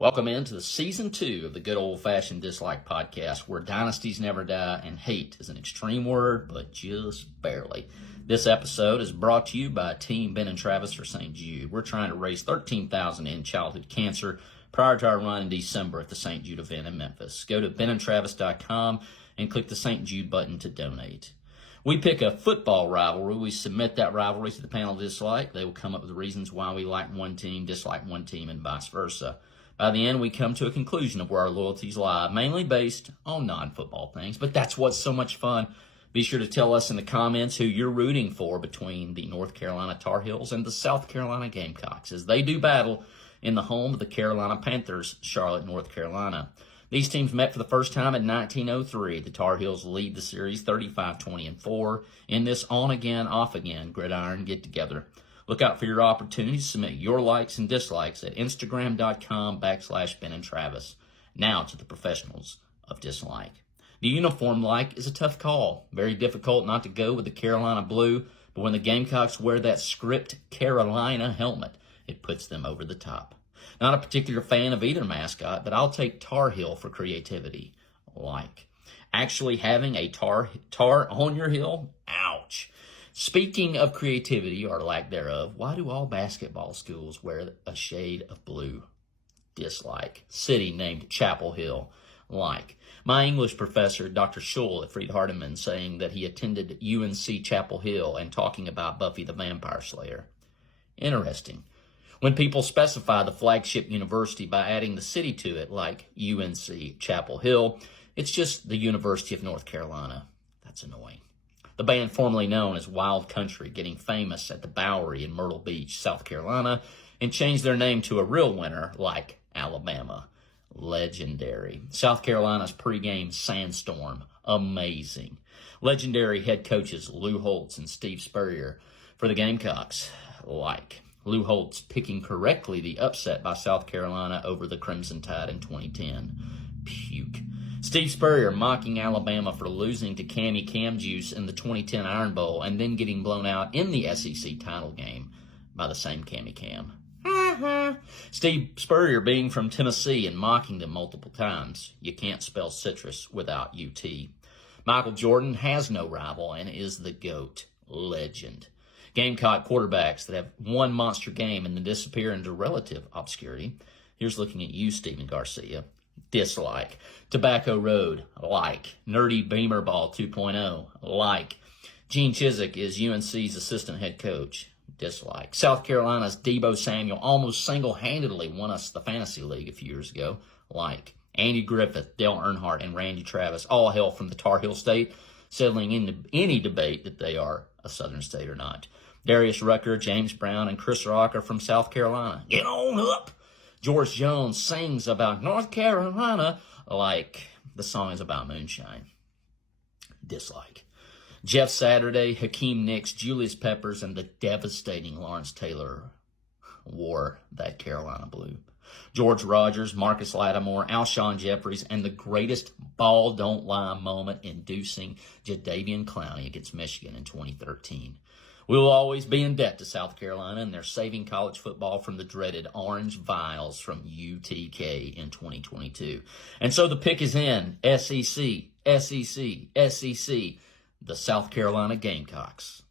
Welcome into the season 2 of the Good Old Fashioned Dislike Podcast, where dynasties never die and hate is an extreme word, but just barely. This episode is brought to you by Team Ben and Travis for St. Jude. We're trying to raise $13,000 in childhood cancer prior to our run in December at the St. Jude event in Memphis. Go to benandtravis.com and click the St. Jude button to donate. We pick a football rivalry. We submit that rivalry to the panel dislike. They will come up with the reasons why we like one team, dislike one team, and vice versa. By the end, we come to a conclusion of where our loyalties lie, mainly based on non-football things. But that's what's so much fun. Be sure to tell us in the comments who you're rooting for between the North Carolina Tar Heels and the South Carolina Gamecocks as they do battle in the home of the Carolina Panthers, Charlotte, North Carolina. These teams met for the first time in 1903. The Tar Heels lead the series 35-20-4 in this on-again, off-again gridiron get-together. Look out for your opportunities to submit your likes and dislikes at Instagram.com/Ben and Travis. Now to the professionals of dislike. The uniform like is a tough call. Very difficult not to go with the Carolina blue, but when the Gamecocks wear that script Carolina helmet, it puts them over the top. Not a particular fan of either mascot, but I'll take Tar Heel for creativity. Like. Actually having a tar on your hill? Ouch. Speaking of creativity, or lack thereof, why do all basketball schools wear a shade of blue? Dislike. City named Chapel Hill. Like. My English professor, Dr. Schull at Freed Hardeman, saying that he attended UNC Chapel Hill and talking about Buffy the Vampire Slayer. Interesting. When people specify the flagship university by adding the city to it, like UNC Chapel Hill, it's just the University of North Carolina. That's annoying. The band formerly known as Wild Country, getting famous at the Bowery in Myrtle Beach, South Carolina, and changed their name to a real winner like Alabama. Legendary. South Carolina's pregame Sandstorm. Amazing. Legendary head coaches Lou Holtz and Steve Spurrier for the Gamecocks. Like. Lou Holtz picking correctly the upset by South Carolina over the Crimson Tide in 2010. Puke. Steve Spurrier mocking Alabama for losing to Cammy Cam Juice in the 2010 Iron Bowl and then getting blown out in the SEC title game by the same Cammy Cam. Steve Spurrier being from Tennessee and mocking them multiple times. You can't spell citrus without UT. Michael Jordan has no rival and is the GOAT. Legend. Gamecock quarterbacks that have one monster game and then disappear into relative obscurity. Here's looking at you, Stephen Garcia. Dislike. Tobacco Road. Like. Nerdy Beamer Ball 2.0. Like. Gene Chizik is UNC's assistant head coach. Dislike. South Carolina's Deebo Samuel almost single-handedly won us the Fantasy League a few years ago. Like. Andy Griffith, Dale Earnhardt, and Randy Travis all hail from the Tar Heel State, settling into any debate that they are a Southern state or not. Darius Rucker, James Brown, and Chris Rock are from South Carolina. Get on up! George Jones sings about North Carolina like the song is about moonshine. Dislike. Jeff Saturday, Hakeem Nicks, Julius Peppers, and the devastating Lawrence Taylor wore that Carolina blue. George Rogers, Marcus Lattimore, Alshon Jeffries, and the greatest ball don't lie moment inducing Jadeveon Clowney against Michigan in 2013. We will always be in debt to South Carolina, and they're saving college football from the dreaded orange vials from UTK in 2022. And so the pick is in. SEC, SEC, SEC, the South Carolina Gamecocks.